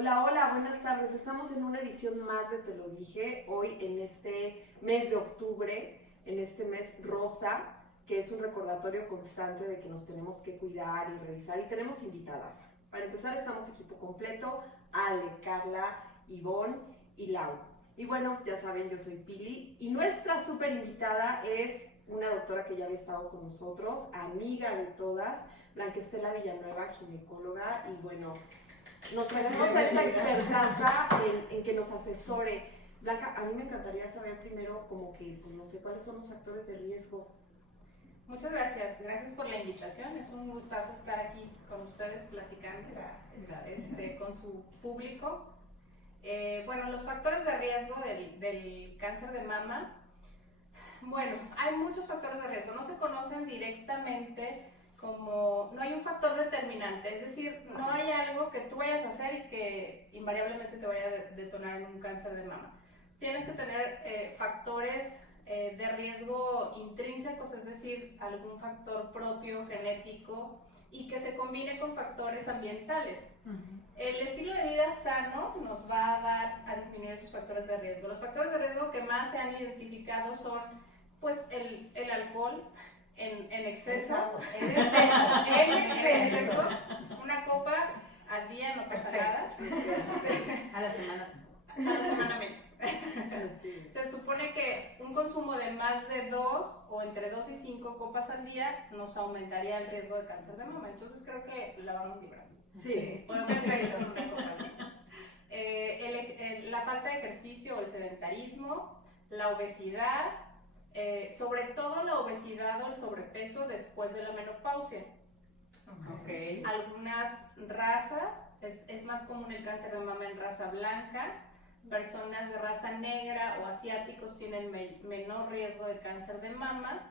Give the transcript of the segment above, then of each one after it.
Hola, hola, buenas tardes. Estamos en una edición más de Te lo dije, hoy en este mes de octubre, en este mes rosa, que es un recordatorio constante de que nos tenemos que cuidar y revisar, y tenemos invitadas. Para empezar, estamos equipo completo: Ale, Carla, Ivonne y Lau. Y bueno, ya saben, yo soy Pili, y nuestra súper invitada es una doctora que ya había estado con nosotros, amiga de todas, Blanca Estela Villanueva, ginecóloga, y bueno, nos traemos a esta expertaza en que nos asesore. Blanca, a mí me encantaría saber primero como que, pues no sé, cuáles son los factores de riesgo. Muchas gracias, gracias por la invitación, es un gustazo estar aquí con ustedes platicando con su público. Bueno, los factores de riesgo del cáncer de mama, bueno, hay muchos factores de riesgo, no se conocen directamente como, no hay un factor determinante, es decir, no hay algo que tú vayas a hacer y que invariablemente te vaya a detonar en un cáncer de mama. Tienes que tener factores de riesgo intrínsecos, es decir, algún factor propio, genético, y que se combine con factores ambientales. El estilo de vida sano nos va a dar a disminuir esos factores de riesgo. Los factores de riesgo que más se han identificado son pues el alcohol en exceso, una copa al día no pasa nada. A la semana menos. Se supone que un consumo de más de 2 o entre 2 y 5 copas al día nos aumentaría el riesgo de cáncer de mama. Entonces creo que la vamos librando. Sí, Perfecto. La falta de ejercicio o el sedentarismo, la obesidad, sobre todo la obesidad o el sobrepeso después de la menopausia. Okay. Algunas razas, es más común el cáncer de mama en raza blanca. Personas de raza negra o asiáticos tienen menor riesgo de cáncer de mama.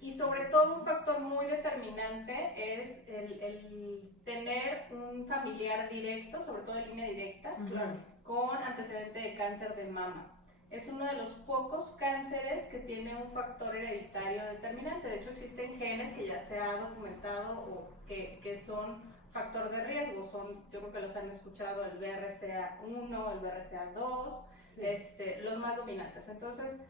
Y sobre todo un factor muy determinante es el tener un familiar directo, sobre todo de línea directa, con antecedente de cáncer de mama. Es uno de los pocos cánceres que tiene un factor hereditario determinante. De hecho, existen genes que ya se ha documentado o que son factor de riesgo. Yo creo que los han escuchado, el BRCA1, el BRCA2, sí. Los más dominantes. Entonces,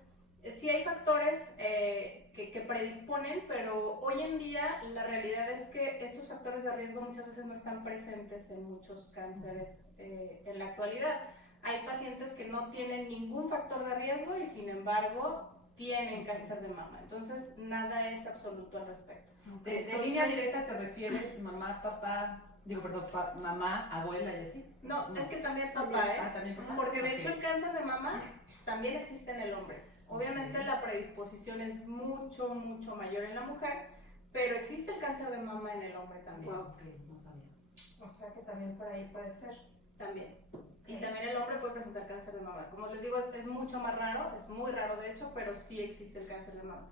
sí hay factores que predisponen, pero hoy en día la realidad es que estos factores de riesgo muchas veces no están presentes en muchos cánceres en la actualidad. Hay pacientes que no tienen ningún factor de riesgo y sin embargo tienen cáncer de mama. Entonces, nada es absoluto al respecto. De línea directa te refieres mamá, papá, mamá, abuela y así. No, es que también papá, también papá. Porque de hecho el cáncer de mama también existe en el hombre. Obviamente la predisposición es mucho, mucho mayor en la mujer, pero existe el cáncer de mama en el hombre también. Wow, no sabía. O sea que también por ahí puede ser. También. Y también el hombre puede presentar cáncer de mama. Como les digo, es mucho más raro, es muy raro de hecho, pero sí existe el cáncer de mama.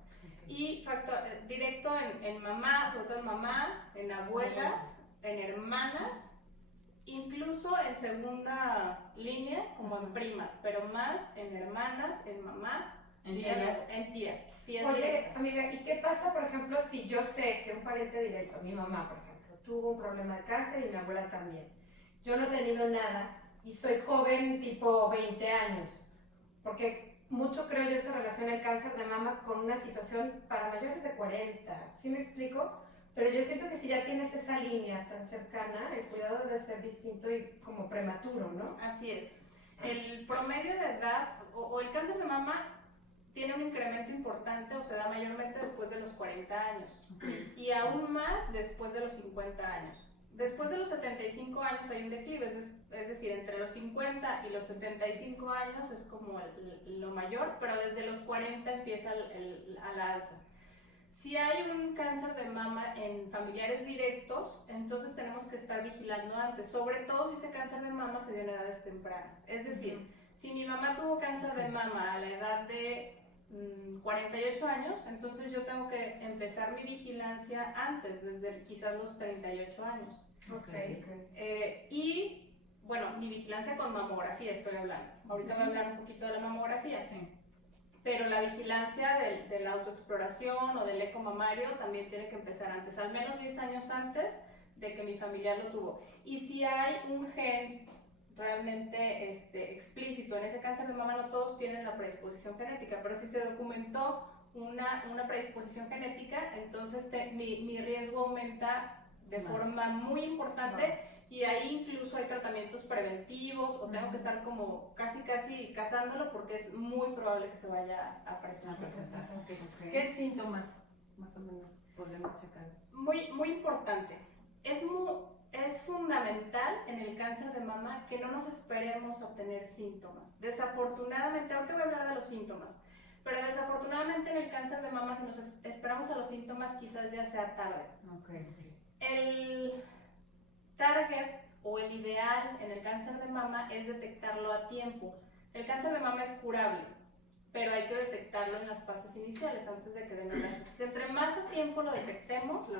Y factor directo en mamá, sobre todo en mamá, en abuelas, en hermanas, incluso en segunda línea, como en primas, pero más en hermanas, en mamá, en tías. Oye, directas. amiga, ¿y qué pasa, por ejemplo, si yo sé que un pariente directo, mi mamá, por ejemplo, tuvo un problema de cáncer y mi abuela también? Yo no he tenido nada y soy joven, tipo 20 años, porque mucho creo yo se relaciona el cáncer de mama con una situación para mayores de 40, ¿sí me explico? Pero yo siento que si ya tienes esa línea tan cercana, el cuidado debe ser distinto y como prematuro, ¿no? Así es. El promedio de edad o el cáncer de mama tiene un incremento importante o se da mayormente después de los 40 años y aún más después de los 50 años. Después de los 75 años hay un declive, es decir, entre los 50 y los 75 años es como lo mayor, pero desde los 40 empieza a la alza. Si hay un cáncer de mama en familiares directos, entonces tenemos que estar vigilando antes, sobre todo si ese cáncer de mama se dio en edades tempranas. Es decir, si mi mamá tuvo cáncer de mama a la edad de 48 años, entonces yo tengo que empezar mi vigilancia antes, desde quizás los 38 años. Y bueno, mi vigilancia con mamografía estoy hablando. Ahorita voy a hablar un poquito de la mamografía. Sí. Pero la vigilancia de la autoexploración o del eco mamario también tiene que empezar antes, al menos 10 años antes de que mi familiar lo tuvo. Y si hay un gen realmente explícito en ese cáncer de mama, no todos tienen la predisposición genética, pero si se documentó una predisposición genética, entonces mi riesgo aumenta de forma muy importante. Y ahí incluso hay tratamientos preventivos o tengo que estar como casi cazándolo porque es muy probable que se vaya a presentar. ¿Qué síntomas más o menos podemos checar? Muy importante. Es fundamental en el cáncer de mama que no nos esperemos a tener síntomas. Desafortunadamente, ahorita voy a hablar de los síntomas, pero desafortunadamente en el cáncer de mama, si nos esperamos a los síntomas, quizás ya sea tarde. El target o el ideal en el cáncer de mama es detectarlo a tiempo. El cáncer de mama es curable, pero hay que detectarlo en las fases iniciales, antes de que den metástasis. Entre más a tiempo lo detectemos,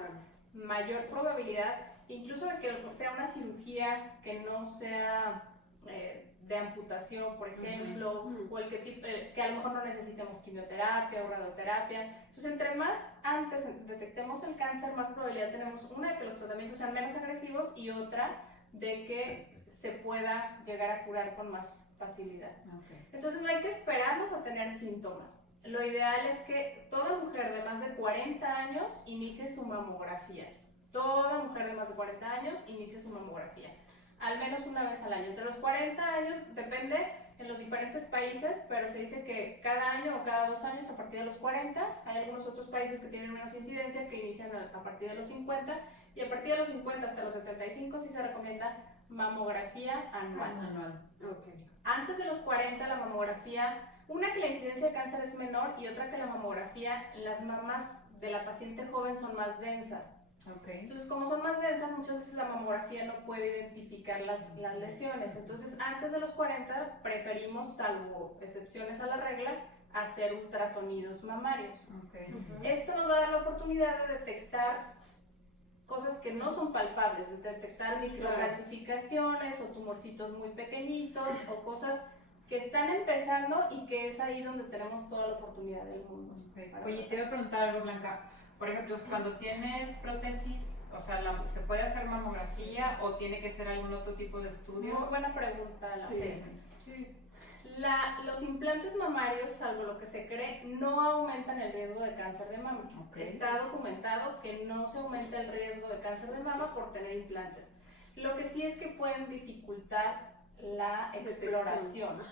mayor probabilidad, incluso de que sea una cirugía que no sea de amputación, por ejemplo, o que a lo mejor no necesitemos quimioterapia o radioterapia. Entonces, entre más antes detectemos el cáncer, más probabilidad tenemos, una, de que los tratamientos sean menos agresivos y otra, de que se pueda llegar a curar con más facilidad. Entonces, no hay que esperarnos a tener síntomas. Lo ideal es que toda mujer de más de 40 años inicie su mamografía. Toda mujer de más de 40 años inicie su mamografía, al menos una vez al año. Entre los 40 años, depende en los diferentes países, pero se dice que cada año o cada 2 años a partir de los 40. Hay algunos otros países que tienen menos incidencia, que inician a partir de los 50, y a partir de los 50 hasta los 75 sí se recomienda mamografía anual. Antes de los 40 la mamografía, una, que la incidencia de cáncer es menor, y otra, que la mamografía, las mamas de la paciente joven son más densas. Entonces, como son más densas, muchas veces la mamografía no puede identificar las lesiones. Entonces, antes de los 40 preferimos, salvo excepciones a la regla, hacer ultrasonidos mamarios. Esto nos va a dar la oportunidad de detectar cosas que no son palpables, de detectar microcalcificaciones o tumorcitos muy pequeñitos o cosas que están empezando, y que es ahí donde tenemos toda la oportunidad del mundo. Oye, te voy a preguntar algo, Blanca. Por ejemplo, cuando tienes prótesis, o sea, ¿se puede hacer mamografía o tiene que ser algún otro tipo de estudio? Muy buena pregunta, los implantes mamarios, salvo lo que se cree, no aumentan el riesgo de cáncer de mama. Está documentado que no se aumenta el riesgo de cáncer de mama por tener implantes. Lo que sí es que pueden dificultar la exploración,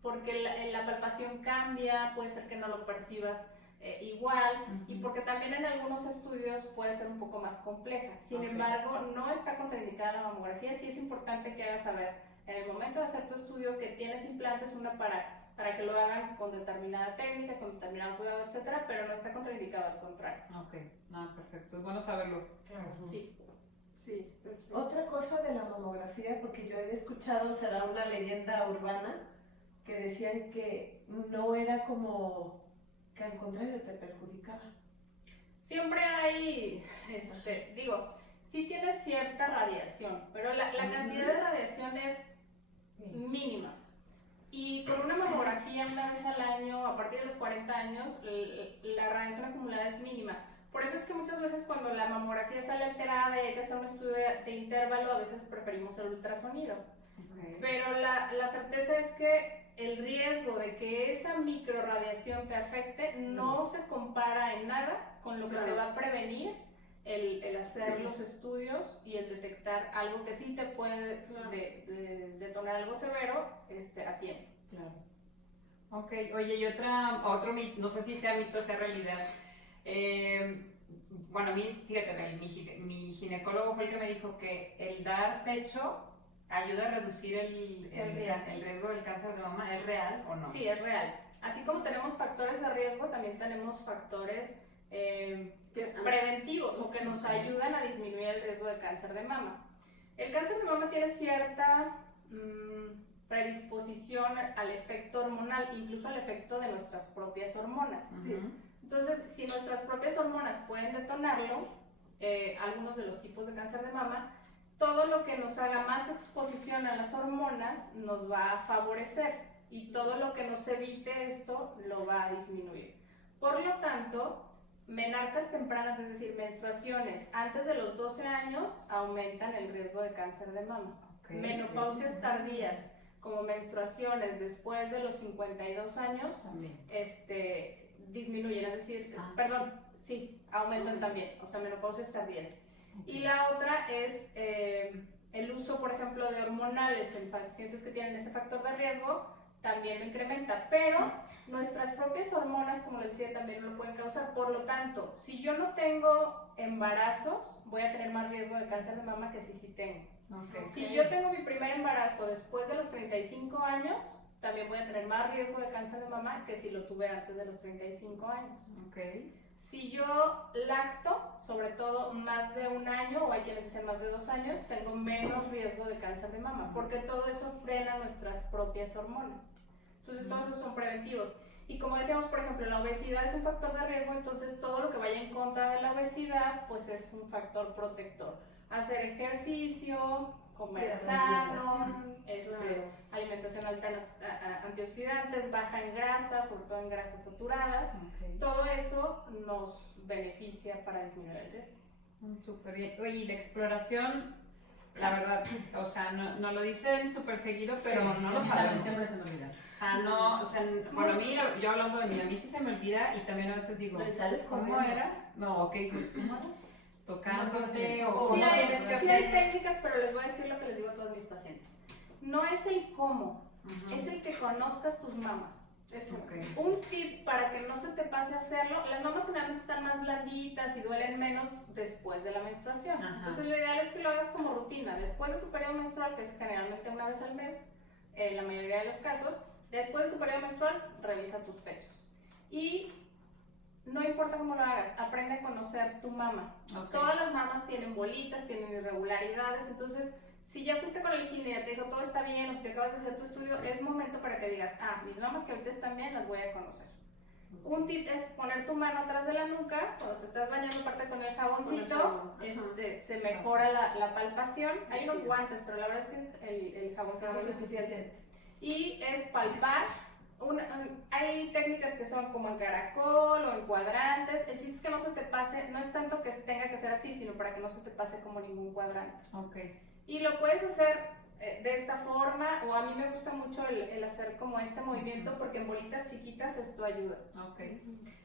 porque la palpación cambia, puede ser que no lo percibas igual, y porque también en algunos estudios puede ser un poco más compleja. Sin embargo, no está contraindicada la mamografía. Sí es importante que hagas saber en el momento de hacer tu estudio que tienes implantes, una para que lo hagan con determinada técnica, con determinado cuidado, etcétera, pero no está contraindicado, al contrario. Perfecto, es bueno saberlo. Sí. Otra cosa de la mamografía, porque yo había escuchado, será una leyenda urbana, que decían que no era como, que al contrario te perjudicaba. Siempre hay, sí tiene cierta radiación, pero la cantidad de radiación es mínima. Y con una mamografía una vez al año, a partir de los 40 años, la radiación acumulada es mínima. Por eso es que muchas veces cuando la mamografía sale alterada y hay que hacer un estudio de intervalo, a veces preferimos el ultrasonido. Pero la certeza es que el riesgo de que esa microradiación te afecte no se compara en nada con lo que te va a prevenir el hacer los estudios y el detectar algo que sí te puede detonar algo severo a tiempo. Oye, y otro mito, no sé si sea mito o sea realidad. Bueno, a mí, fíjate, mi ginecólogo fue el que me dijo que el dar pecho ayuda a reducir el riesgo del cáncer de mama. ¿Es real o no? Sí, es real. Así como tenemos factores de riesgo, también tenemos factores preventivos o que nos ayudan a disminuir el riesgo de cáncer de mama. El cáncer de mama tiene cierta predisposición al efecto hormonal, incluso al efecto de nuestras propias hormonas. Entonces, si nuestras propias hormonas pueden detonarlo, algunos de los tipos de cáncer de mama, todo lo que nos haga más exposición a las hormonas nos va a favorecer, y todo lo que nos evite esto lo va a disminuir. Por lo tanto, menarcas tempranas, es decir, menstruaciones antes de los 12 años, aumentan el riesgo de cáncer de mama. Okay. Menopausias tardías, como menstruaciones después de los 52 años, También. disminuyen, es decir, Ah. perdón, sí, aumentan también, o sea, menopausias tardías. Y la otra es el uso, por ejemplo, de hormonales en pacientes que tienen ese factor de riesgo, también lo incrementa, pero nuestras propias hormonas, como les decía, también lo pueden causar. Por lo tanto, si yo no tengo embarazos, voy a tener más riesgo de cáncer de mama que si sí tengo. Okay. Si yo tengo mi primer embarazo después de los 35 años, también voy a tener más riesgo de cáncer de mama que si lo tuve antes de los 35 años. Okay. Si yo lacto, sobre todo más de 1 año, o hay quienes dicen más de 2 años, tengo menos riesgo de cáncer de mama, porque todo eso frena nuestras propias hormonas. Entonces, todos esos son preventivos. Y como decíamos, por ejemplo, la obesidad es un factor de riesgo, entonces todo lo que vaya en contra de la obesidad, pues es un factor protector. Hacer ejercicio, comer Cuidar la sano, Claro. alimentación alta en antioxidantes, baja en grasas, sobre todo en grasas saturadas. Okay. Todo eso nos beneficia para disminuir el riesgo. Súper bien. Oye, y la exploración, la verdad, o sea, no lo dicen súper seguido, pero Sí, no lo sí, sabemos. siempre se me olvida. O sea, no, o sea, bueno, a mí, yo hablando de mí, a mí sí se me olvida y también a veces digo, Pero sales ¿cómo corriendo. era? No, ¿qué dices? ¿Cómo era? Tocándote No, o Sí cómo hay, tienes que sí hacer. hay técnicas, pero les voy a decir lo que les digo a todos mis pacientes. No es el cómo, es el que conozcas tus mamas. Eso. Ok. Un tip para que no se te pase a hacerlo, las mamas generalmente están más blanditas y duelen menos después de la menstruación. Ajá. Entonces lo ideal es que lo hagas como rutina. Después de tu periodo menstrual, que es generalmente una vez al mes, en la mayoría de los casos, después de tu periodo menstrual, revisa tus pechos. Y no importa cómo lo hagas, aprende a conocer tu mama. Ok. Todas las mamas tienen bolitas, tienen irregularidades, entonces si ya fuiste con el gine y te dijo todo está bien, o si te acabas de hacer tu estudio, es momento para que digas, mis mamas que ahorita están bien, las voy a conocer. Un tip es poner tu mano atrás de la nuca, cuando te estás bañando aparte con el jaboncito, Con el jabón, ajá. se mejora la palpación. Hay Así unos es. guantes, pero la verdad es que el jaboncito Jabón es es suficiente. suficiente. Y es palpar. Hay técnicas que son como en caracol o en cuadrantes. El chiste es que no se te pase, no es tanto que tenga que ser así, sino para que no se te pase como ningún cuadrante. Ok. Y lo puedes hacer de esta forma, o a mí me gusta mucho el hacer como este movimiento porque en bolitas chiquitas esto ayuda. Ok.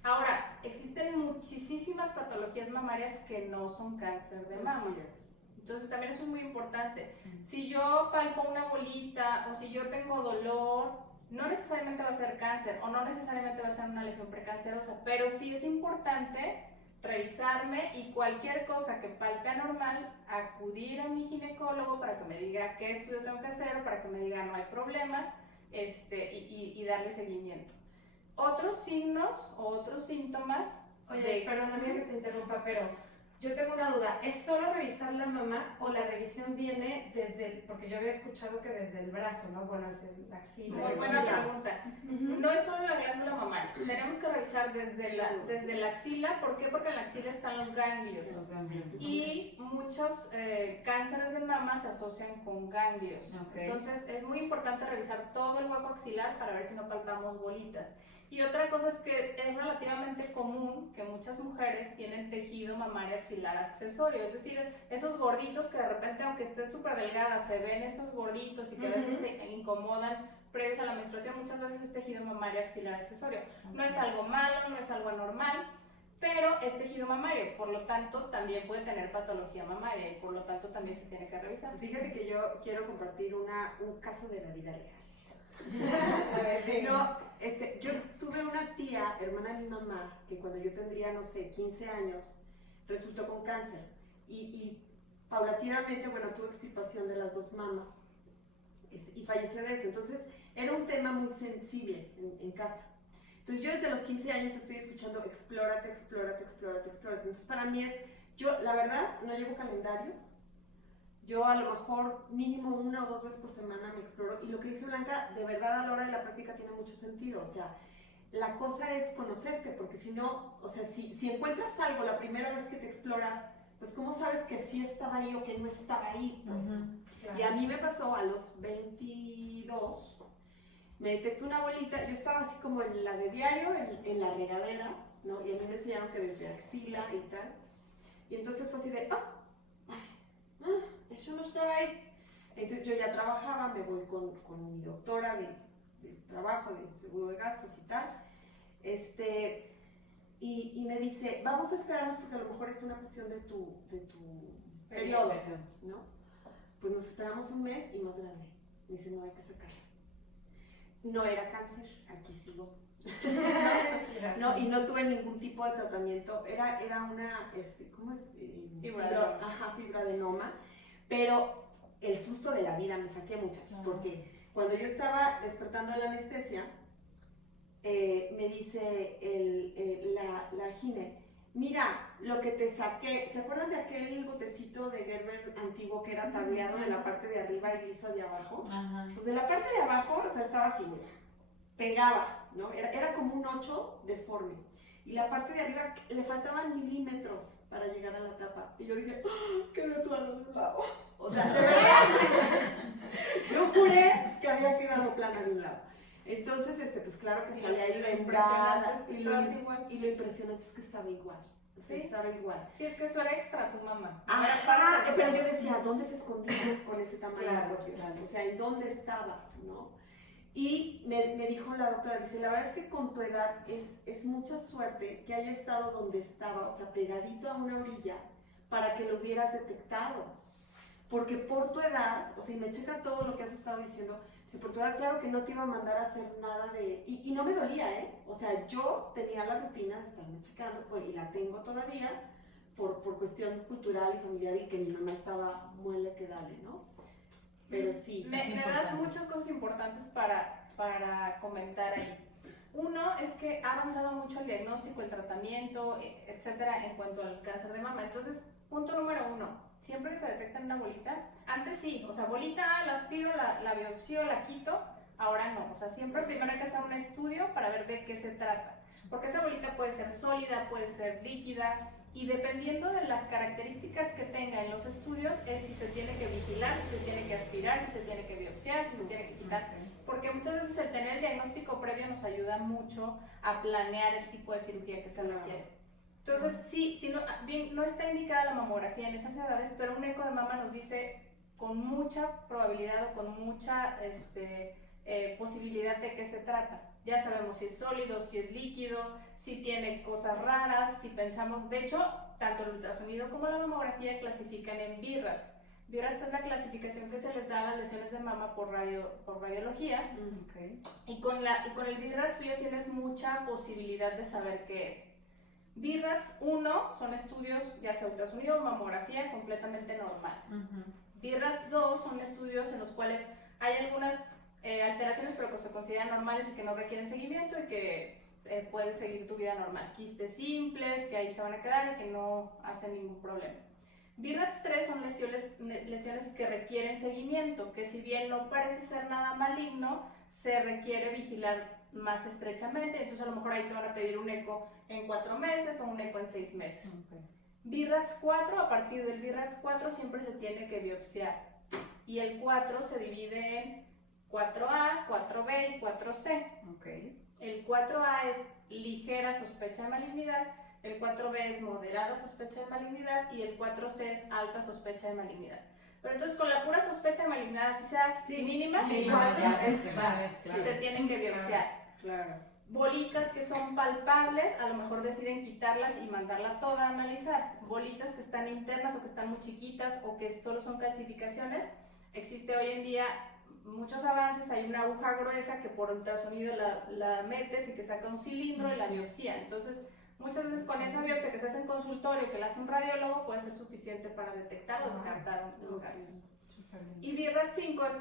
Ahora, existen muchísimas patologías mamarias que no son cáncer de mama. Así es. Entonces también eso es muy importante. Si yo palpo una bolita o si yo tengo dolor, no necesariamente va a ser cáncer o no necesariamente va a ser una lesión precancerosa, pero sí es importante revisarme y cualquier cosa que palpe anormal, acudir a mi ginecólogo para que me diga qué estudio tengo que hacer o para que me diga no hay problema y darle seguimiento. Otros signos o otros síntomas. Oye, perdóname que te interrumpa, pero yo tengo una duda. ¿Es solo revisar la mamá o la revisión viene desde porque yo había escuchado que desde el brazo, ¿no? Bueno, desde la axila. Muy buena pregunta. No es solo la glándula mamaria. Tenemos que revisar desde la axila. ¿Por qué? Porque en la axila están los ganglios. Y muchos cánceres de mama se asocian con ganglios. Okay. Entonces es muy importante revisar todo el hueco axilar para ver si no palpamos bolitas. Y otra cosa es que es relativamente común que muchas mujeres tienen tejido mamario axilar accesorio, es decir, esos gorditos que de repente, aunque estés súper delgada, se ven esos gorditos y que a veces se incomodan previos a la menstruación, muchas veces es tejido mamario axilar accesorio. No es algo malo, no es algo anormal, pero es tejido mamario, por lo tanto también puede tener patología mamaria y por lo tanto también se tiene que revisar. Fíjate que yo quiero compartir un caso de la vida real. Yo tuve una tía, hermana de mi mamá, que cuando yo tendría, no sé, 15 años, resultó con cáncer y paulatinamente, bueno, tuvo extirpación de las 2 mamas y falleció de eso. Entonces, era un tema muy sensible en casa. Entonces, yo desde los 15 años estoy escuchando explórate, explórate, explórate, explórate. Entonces, para mí yo la verdad, no llevo calendario. Yo a lo mejor mínimo 1 o 2 veces por semana me exploro y lo que dice Blanca, de verdad a la hora de la práctica tiene mucho sentido, o sea, la cosa es conocerte, porque si no, o sea, si encuentras algo la primera vez que te exploras, pues ¿cómo sabes que sí estaba ahí o que no estaba ahí? Pues, Claro. y a mí me pasó a los 22, me detectó una bolita, yo estaba así como en la de diario, en la regadera, ¿no? Y a mí me enseñaron que desde axila y tal. Y entonces fue así de, eso no estaba ahí. Entonces yo ya trabajaba, me voy con mi doctora de trabajo, de seguro de gastos y tal. Y me dice, vamos a esperarnos porque a lo mejor es una cuestión de tu periodo, ¿no? Pues nos esperamos un mes y más grande. Me dice, no, hay que sacarla. No era cáncer, aquí sigo. No, y no tuve ningún tipo de tratamiento. Era una, ¿cómo es? Fibroadenoma. Pero el susto de la vida me saqué, muchachos, porque cuando yo estaba despertando de la anestesia, me dice la gine, mira, lo que te saqué, ¿se acuerdan de aquel botecito de Gerber antiguo que era tableado en la parte de arriba y liso de abajo? Ajá. Pues de la parte de abajo, o sea, estaba así, mira, pegaba, ¿no? Era como un 8 deforme. Y la parte de arriba le faltaban milímetros para llegar a la tapa. Y yo dije, quedé plano de un lado. O sea, de verdad, yo juré que había quedado plana de un lado. Entonces, pues claro que salía ahí lembrada. Y lo impresionante es que estaba igual. O sea, estaba igual. Sí, es que eso era extra tu mamá. Pero yo decía, ¿dónde se escondía con ese tamaño? Claro, por Dios? claro. O sea, ¿en dónde estaba? ¿No? Y me dijo la doctora, dice, la verdad es que con tu edad es mucha suerte que haya estado donde estaba, o sea, pegadito a una orilla, para que lo hubieras detectado. Porque por tu edad, o sea, y me checa todo lo que has estado diciendo, si por tu edad, claro que no te iba a mandar a hacer nada de... Y no me dolía, ¿eh? O sea, yo tenía la rutina de estarme checando, y la tengo todavía, por cuestión cultural y familiar, y que mi mamá estaba muele que dale, ¿no? Pero sí. Me das muchas cosas importantes para comentar ahí. Uno es que ha avanzado mucho el diagnóstico, el tratamiento, etcétera, en cuanto al cáncer de mama. Entonces, punto número 1, siempre que se detecta en una bolita, antes sí, o sea, bolita, la aspiro, la biopsio, la quito, ahora no. O sea, siempre primero hay que hacer un estudio para ver de qué se trata. Porque esa bolita puede ser sólida, puede ser líquida, y dependiendo de las características que tenga en los estudios es si se tiene que vigilar, si se tiene que aspirar, si se tiene que biopsiar, si se tiene que quitar, porque muchas veces el tener el diagnóstico previo nos ayuda mucho a planear el tipo de cirugía que se requiere. Entonces, sí, no está indicada la mamografía en esas edades, pero un eco de mama nos dice con mucha probabilidad o con mucha posibilidad de qué se trata. Ya sabemos si es sólido, si es líquido, si tiene cosas raras, si pensamos, de hecho, tanto el ultrasonido como la mamografía clasifican en BIRADS. BIRADS es la clasificación que se les da a las lesiones de mama por radiología. Okay. Y con el BIRADS tú ya tienes mucha posibilidad de saber qué es. BIRADS 1 son estudios, ya sea ultrasonido o mamografía, completamente normales. BIRADS 2 son estudios en los cuales hay algunas alteraciones pero que se consideran normales y que no requieren seguimiento y que puedes seguir tu vida normal. Quistes simples, que ahí se van a quedar y que no hacen ningún problema. BIRADS 3 son lesiones que requieren seguimiento, que si bien no parece ser nada maligno, se requiere vigilar más estrechamente, entonces a lo mejor ahí te van a pedir un eco en 4 meses o un eco en 6 meses. BIRADS 4, a partir del BIRADS 4 siempre se tiene que biopsiar y el 4 se divide en 4A, 4B y 4C. El 4A es ligera sospecha de malignidad, el 4B es moderada sospecha de malignidad y el 4C es alta sospecha de malignidad. Pero entonces con la pura sospecha de malignidad, si sea mínima, se tienen que biopsiar. Claro. Bolitas que son palpables, a lo mejor deciden quitarlas y mandarla toda a analizar. Bolitas que están internas o que están muy chiquitas o que solo son calcificaciones, existe hoy en día muchos avances, hay una aguja gruesa que por ultrasonido la metes y que saca un cilindro y la biopsia. Entonces, muchas veces con esa biopsia que se hace en consultorio, que la hace un radiólogo, puede ser suficiente para detectar o descartar un cáncer. Y BIRADS 5 es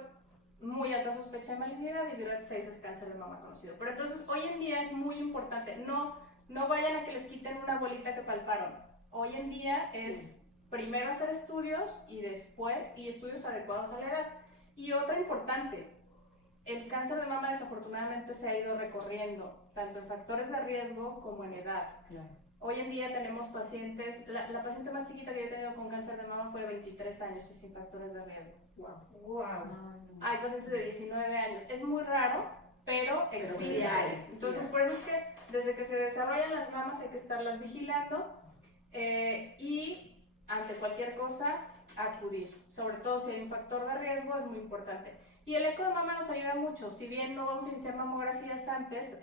muy alta sospecha de malignidad y BIRADS 6 es cáncer de mama conocido. Pero entonces, hoy en día es muy importante, no vayan a que les quiten una bolita que palparon. Hoy en día es primero hacer estudios y después, y estudios adecuados a la edad. Y otra importante, el cáncer de mama desafortunadamente se ha ido recorriendo, tanto en factores de riesgo como en edad. Claro. Hoy en día tenemos pacientes, la paciente más chiquita que yo he tenido con cáncer de mama fue de 23 años y sin factores de riesgo. Wow. Hay pacientes de 19 años. Es muy raro, pero Pero existe. sí hay, sí Entonces, hay. por eso es que desde que se desarrollan las mamas hay que estarlas vigilando y ante cualquier cosa acudir. Sobre todo si hay un factor de riesgo es muy importante. Y el eco de mama nos ayuda mucho. Si bien no vamos a iniciar mamografías antes,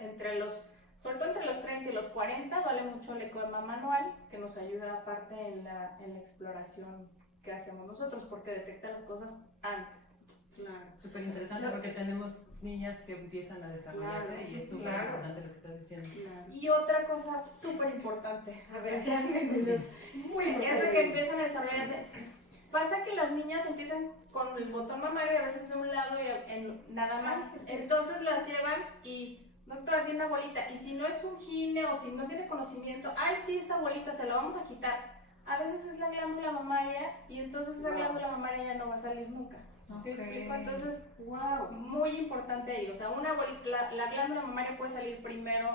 sobre todo entre los 30 y los 40, vale mucho el eco de mama anual, que nos ayuda aparte en la exploración que hacemos nosotros, porque detecta las cosas antes. Claro. Súper interesante porque tenemos niñas que empiezan a desarrollarse Claro, y es súper claro. importante lo que estás diciendo. Claro. Y otra cosa súper importante, A ver, Muy es de que empiezan a desarrollarse. Pasa que las niñas empiezan con el botón mamario a veces de un lado y nada más. Ah, sí, sí. Entonces las llevan y, doctora, tiene una bolita. Y si no es un gine o si no tiene conocimiento, ay, sí, esta bolita se la vamos a quitar. A veces es la glándula mamaria y entonces esa Wow. glándula mamaria ya no va a salir nunca. ¿Sí Ok. me explico? Entonces, Wow. muy importante ahí. O sea, una bolita, la glándula mamaria puede salir primero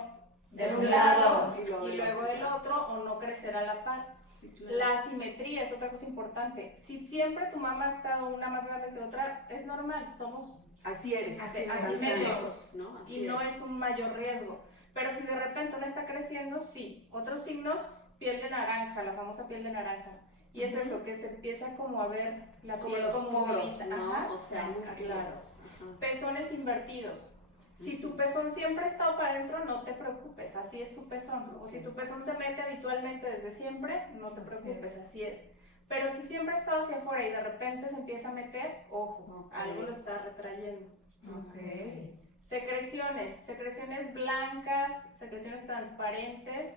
De un lado y luego del otro o no crecer a la par. Sí, claro. La asimetría es otra cosa importante. Si siempre tu mamá ha estado una más grande que otra, es normal, somos Así eres. asimétricos, ¿no? Así y no eres. es un mayor riesgo. Pero si de repente una está creciendo, sí. Otros signos, piel de naranja, la famosa piel de naranja. Y es eso, que se empieza como a ver la Como piel los como poros, lisa. ¿no? Ajá. O sea, muy Así es. claros. Ajá. Pezones invertidos. Si tu pezón siempre ha estado para adentro, no te preocupes, así es tu pezón. O si tu pezón se mete habitualmente desde siempre, no te preocupes, así es. Pero si siempre ha estado hacia afuera y de repente se empieza a meter, ojo, Ok. algo lo está retrayendo. Ok. Secreciones blancas, secreciones transparentes,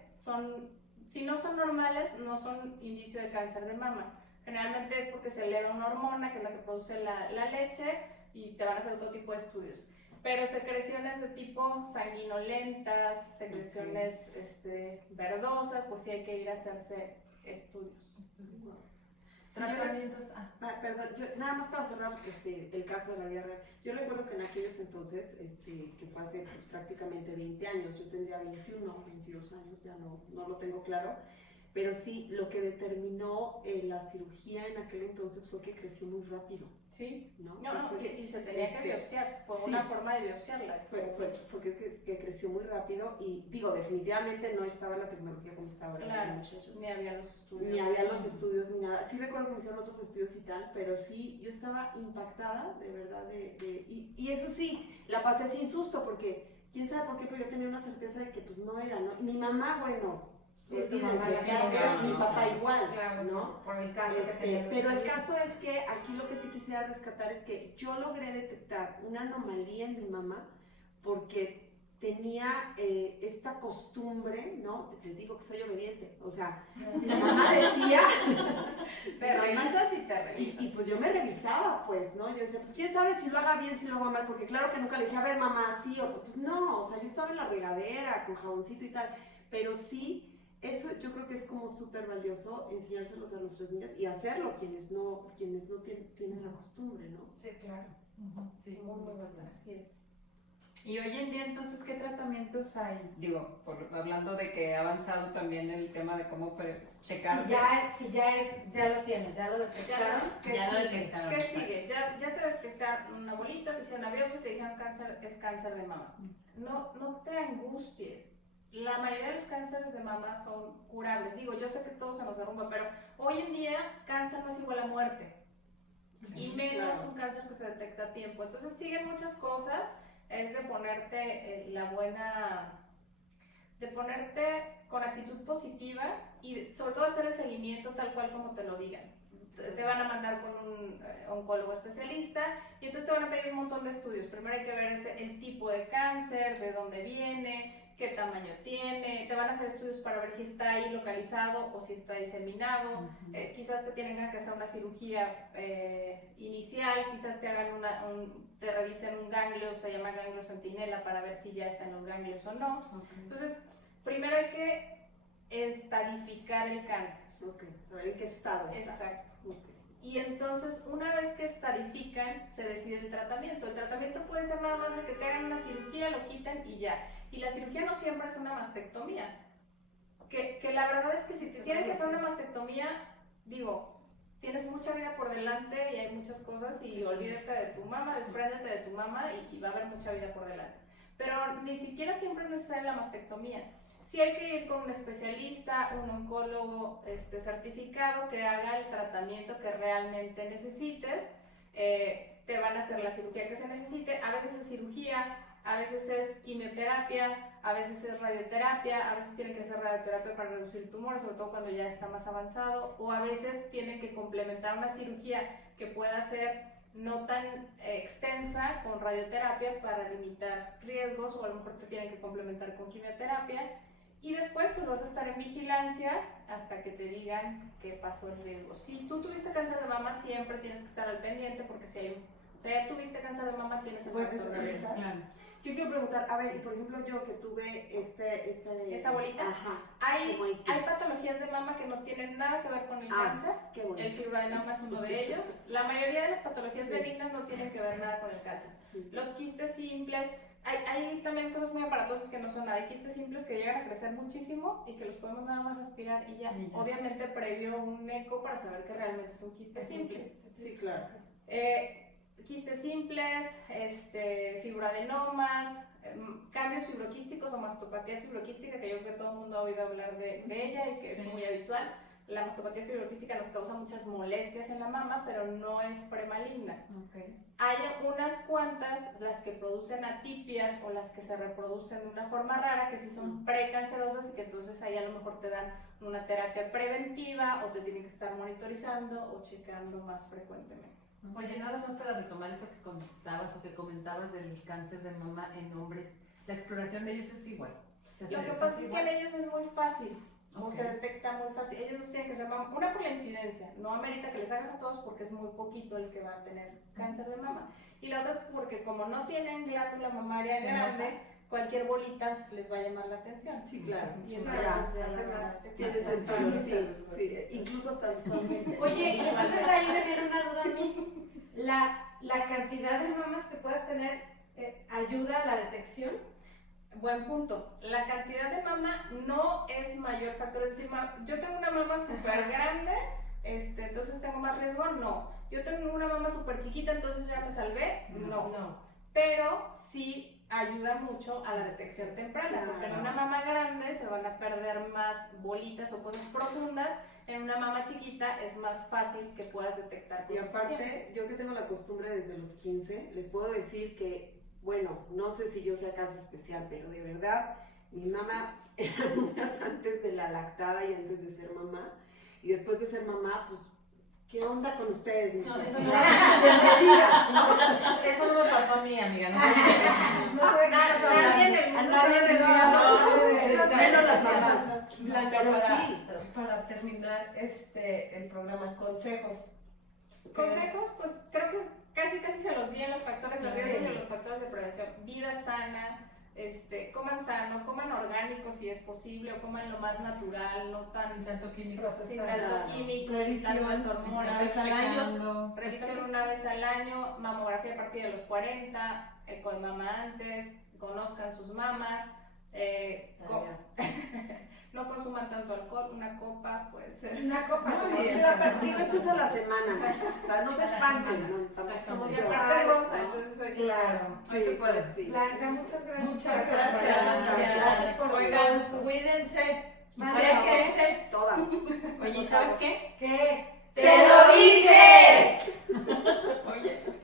si no son normales, no son indicio de cáncer de mama. Generalmente es porque se eleva una hormona, que es la que produce la leche, y te van a hacer otro tipo de estudios. Pero secreciones de tipo sanguinolentas, secreciones verdosas, pues sí hay que ir a hacerse estudios. Wow. Tratamientos. Perdón, nada más para cerrar el caso de la vida real. Yo recuerdo que en aquellos entonces, que fue hace pues, prácticamente 20 años, yo tendría 21, 22 años, ya no lo tengo claro, pero sí, lo que determinó la cirugía en aquel entonces fue que creció muy rápido, Sí. ¿no? No, Fue y se tenía que biopsiar, fue sí. una forma de biopsiarla. Fue que creció muy rápido y digo, definitivamente no estaba la tecnología como está ahora, Claro, ¿no, muchachos? ni había los estudios. Ni había los estudios ni nada. Sí recuerdo que me hicieron otros estudios y tal, pero sí, yo estaba impactada, de verdad, y eso sí, la pasé sin susto, porque quién sabe por qué, pero yo tenía una certeza de que pues no era, ¿no? Mi mamá, bueno, Sí, tu mamá olvídense, la sabía, mi ¿no? papá igual, Claro, ¿no? por el caso que tenía. Pero el caso es que aquí lo que sí quisiera rescatar es que yo logré detectar una anomalía en mi mamá porque tenía esta costumbre, ¿no? Les digo que soy obediente, o sea, mi mamá decía, Te mi mamá- revisas y te revisas. y pues yo me revisaba, pues, ¿no? Yo decía, pues quién sabe si lo haga bien, si lo haga mal, porque claro que nunca le dije, a ver, mamá, sí, o pues no, o sea, yo estaba en la regadera con jaboncito y tal, pero sí. Eso yo creo que es como súper valioso enseñárselos a nuestras niñas y hacerlo quienes no tienen la costumbre, ¿no? Sí, claro. Sí, Muy, muy bueno. Así es. Y hoy en día, entonces, ¿qué tratamientos hay? Digo, hablando de que ha avanzado también el tema de cómo checar. Ya lo tienes, ya lo detectaron. ¿qué Ya lo sigue? detectaron. ¿Qué sigue? Ya te detectaron una bolita, te hicieron una biopsia, te dijeron es cáncer de mama. No te angusties. La mayoría de los cánceres de mama son curables. Digo, yo sé que todo se nos derrumba, pero hoy en día cáncer no es igual a muerte. Y menos claro. un cáncer que se detecta a tiempo. Entonces siguen muchas cosas. Es de ponerte de ponerte con actitud positiva y sobre todo hacer el seguimiento tal cual como te lo digan. Te van a mandar con un oncólogo especialista y entonces te van a pedir un montón de estudios. Primero hay que ver el tipo de cáncer, de dónde viene, qué tamaño tiene, te van a hacer estudios para ver si está ahí localizado o si está diseminado, quizás te tienen que hacer una cirugía inicial, quizás te hagan te revisen un ganglio, se llama ganglio centinela, para ver si ya está en los ganglios o no. Entonces, primero hay que estadificar el cáncer. Ok, saber en qué estado está. Exacto. Ok. Y entonces, una vez que estadifican, se decide el tratamiento. El tratamiento puede ser nada más de que te hagan una cirugía, lo quiten y ya. Y la cirugía no siempre es una mastectomía. Que la verdad es que si te tienen que hacer una mastectomía, digo, tienes mucha vida por delante y hay muchas cosas y olvídate de tu mamá, despréndete de tu mamá y va a haber mucha vida por delante. pero ni siquiera siempre es necesaria la mastectomía. Sí hay que ir con un especialista, un oncólogo certificado que haga el tratamiento que realmente necesites. Te van a hacer la cirugía que se necesite. A veces es cirugía, a veces es quimioterapia, a veces es radioterapia, a veces tienen que hacer radioterapia para reducir tumores, sobre todo cuando ya está más avanzado, o a veces tienen que complementar una cirugía que pueda ser no tan extensa con radioterapia para limitar riesgos, o a lo mejor te tienen que complementar con quimioterapia. Y después pues vas a estar en vigilancia hasta que te digan que pasó el riesgo. Si tú tuviste cáncer de mama, siempre tienes que estar al pendiente, porque si hay ya tuviste cáncer de mama, tienes el factor de riesgo. Claro. Yo quiero preguntar, a ver, y por ejemplo yo que tuve ¿Esa bolita? Ajá. Hay patologías de mama que no tienen nada que ver con el cáncer. Qué bonito. El fibroadenoma es uno de ellos. La mayoría de las patologías benignas no tienen que ver nada con el cáncer. Sí. Los quistes simples, hay también cosas muy aparatosas que no son nada. Hay quistes simples que llegan a crecer muchísimo y que los podemos nada más aspirar y ya. Obviamente previo un eco para saber que realmente son quistes simples. Sí, claro. Quistes simples, fibroadenomas, cambios fibroquísticos o mastopatía fibroquística, que yo creo que todo el mundo ha oído hablar de ella y que es muy habitual. La mastopatía fibroquística nos causa muchas molestias en la mama, pero no es premaligna. Okay. Hay unas cuantas, las que producen atipias o las que se reproducen de una forma rara, que sí son precancerosas y que entonces ahí a lo mejor te dan una terapia preventiva o te tienen que estar monitorizando o checando más frecuentemente. Oye, nada más para retomar eso que contabas o que comentabas del cáncer de mama en hombres, la exploración de ellos es igual. Lo que pasa es que en ellos es muy fácil, o se detecta muy fácil. Ellos dos tienen que ser mama, una por la incidencia, no amerita que les hagas a todos porque es muy poquito el que va a tener cáncer de mama. Y la otra es porque como no tienen glándula mamaria grande, cualquier bolita les va a llamar la atención. Sí, claro. Y Claro. entonces hace más. Tiene sentido, sí, incluso hasta visualmente. Oye, entonces ahí me viene una duda a mí. ¿La cantidad de mamas que puedas tener ayuda a la detección? Buen punto. La cantidad de mama no es mayor factor. Es decir, yo tengo una mama súper grande, entonces tengo más riesgo. No. Yo tengo una mama súper chiquita, entonces ya me salvé. No. Pero sí ayuda mucho a la detección temprana, porque en una mama grande se van a perder más bolitas o cosas profundas. En una mama chiquita es más fácil que puedas detectar cosas. Y aparte, yo que tengo la costumbre desde los 15, les puedo decir que, bueno, no sé si yo sea caso especial, pero de verdad, mi mamá era unas antes de la lactada y antes de ser mamá. Y después de ser mamá, pues, ¿qué onda con ustedes? No, muchachos? eso no. Bienvenidas. Eso no me pasó a mí, amiga. No sé No sé de qué estás hablando. A nadie le menos las mamás. Blanca, Pero sí. para terminar el programa, consejos. Consejos, pues creo que casi se los di en los factores de riesgo y en los factores de prevención. Vida sana, coman sano, coman orgánico si es posible, o coman lo más natural, no tan sin tanto químico. sin tanto químico, sin tantas hormonas. Revisión una vez al año, mamografía a partir de los 40, eco de mama antes, conozcan sus mamas. No consuman tanto alcohol, una copa puede ser. Una copa. Muy bien. Digo, esto es a la semana, o sea, no se espanten, ¿no? Tampoco somos Y de aparte ay, rosa, ¿no? entonces soy Claro, Ahí se puede. sí. Blanca, muchas gracias. Muchas gracias. Gracias por Oigan, todos. Cuídense. Vale.